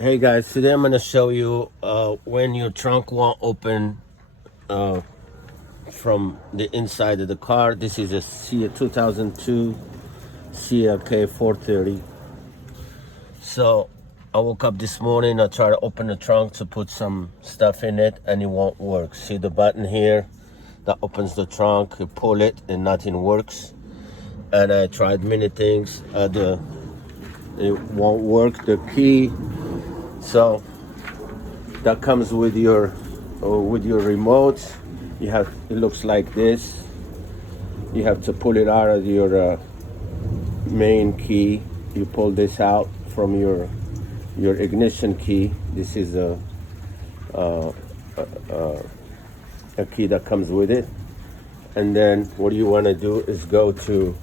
Hey guys, today I'm going to show you when your trunk won't open from the inside of the car. This is a 2002 CLK 430. So I woke up this morning, I tried to open the trunk to put some stuff in it and it won't work. See the button here that opens the trunk, you pull it and nothing works. And I tried many things, it won't work, the key. So that comes with your remote. You have, it looks like this. You have to pull it out of your main key. You pull this out from your ignition key. This is a key that comes with it. And then what you want to do is go to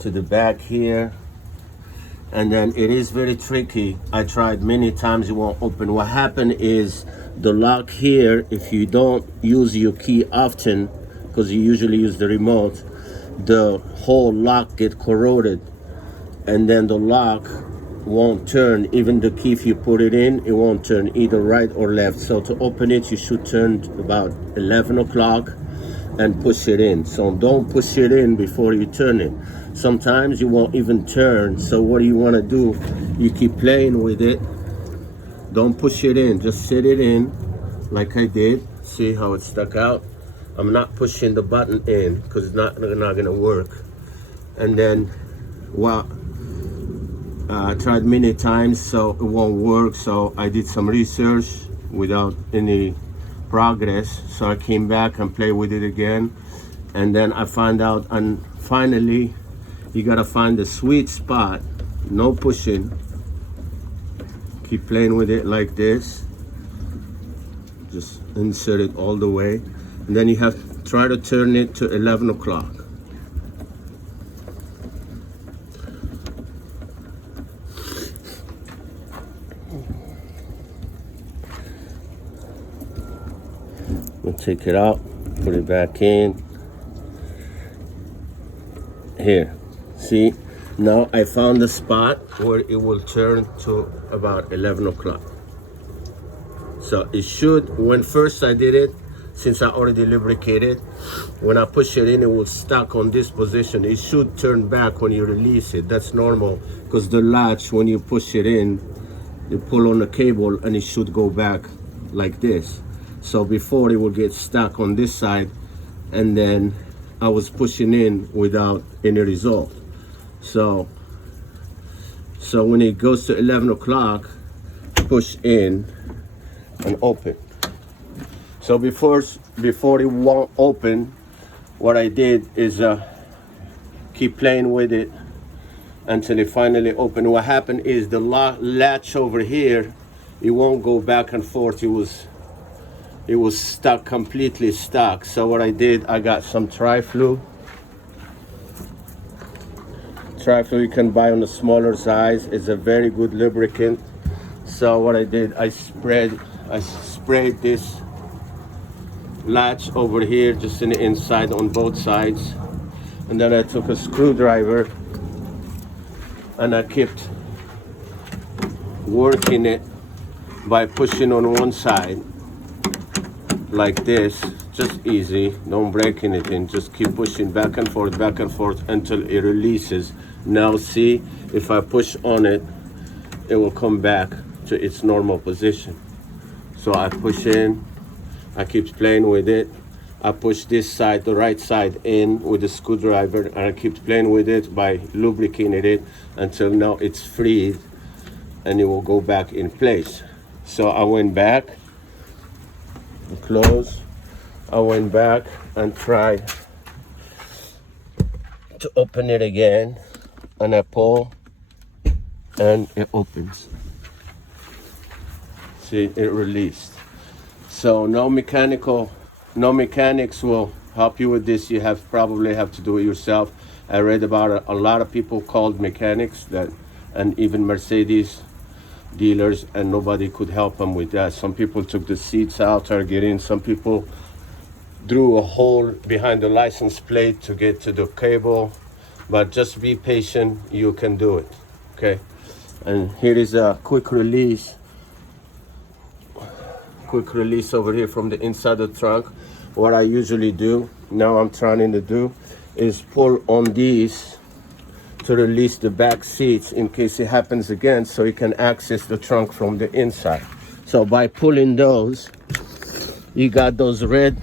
the back here. And then it is very tricky. I tried many times, it won't open. What happened is the lock here, if you don't use your key often, because you usually use the remote, the whole lock get corroded and then the lock won't turn. Even the key, if you put it in, it won't turn either right or left. So to open it, you should turn about 11 o'clock and push it in. So don't push it in before you turn it. Sometimes you won't even turn. So what do you want to do? You keep playing with it. Don't push it in. Just sit it in like I did. See how it stuck out? I'm not pushing the button in because it's not going to work. And then, well, I tried many times, so it won't work. So I did some research without any progress. So I came back and played with it again. And then I found out, and finally, you gotta find the sweet spot. No pushing. Keep playing with it like this. Just insert it all the way. And then you have to try to turn it to 11 o'clock. We'll take it out, put it back in. Here, see? Now I found the spot where it will turn to about 11 o'clock. So it should, when first I did it, since I already lubricated, when I push it in, it will stuck on this position. It should turn back when you release it. That's normal, because the latch, when you push it in, you pull on the cable and it should go back like this. So before it will get stuck on this side, and then I was pushing in without any result. So when it goes to 11 o'clock, push in and open. So before it won't open, what I did is keep playing with it until it finally opened. What happened is the latch over here, it won't go back and forth. It was stuck, completely stuck. So what I did, I got some Tri-Flu. Tri-Flu you can buy on the smaller size. It's a very good lubricant. So what I did, I sprayed this latch over here, just in the inside on both sides. And then I took a screwdriver and I kept working it by pushing on one side like this, just easy, don't break anything, just keep pushing back and forth until it releases. Now see, if I push on it, it will come back to its normal position. So I push in, I keep playing with it, I push this side, the right side in with the screwdriver, and I keep playing with it by lubricating it until now it's free and it will go back in place. So I went back, close, I went back and tried to open it again, and I pull and it opens. See, it released. So no mechanics will help you with this. You probably have to do it yourself. I read about a lot of people called mechanics and even Mercedes dealers, and nobody could help them with that. Some people took the seats out or get in. Some people drew a hole behind the license plate to get to the cable. But just be patient, you can do it, okay? And here is a quick release over here from the inside of the trunk. What I usually do, now I'm trying to do, is pull on these to release the back seats in case it happens again, so you can access the trunk from the inside. So by pulling those, you got these red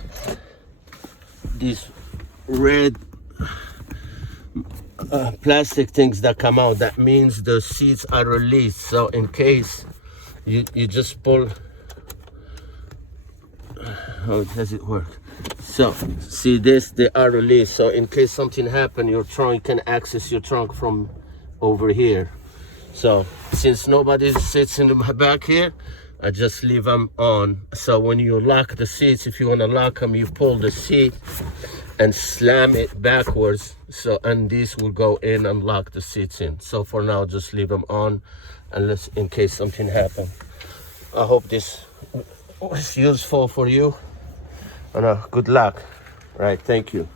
plastic things that come out. That means the seats are released. So in case you just pull. How does it work? So see this, they are released. So in case something happens, your trunk, you can access your trunk from over here. So since nobody sits in the back here, I just leave them on. So when you lock the seats, if you want to lock them, you pull the seat and slam it backwards. So, and this will go in and lock the seats in. So for now, just leave them on, unless in case something happens. I hope this was useful for you, and good luck. All right, thank you.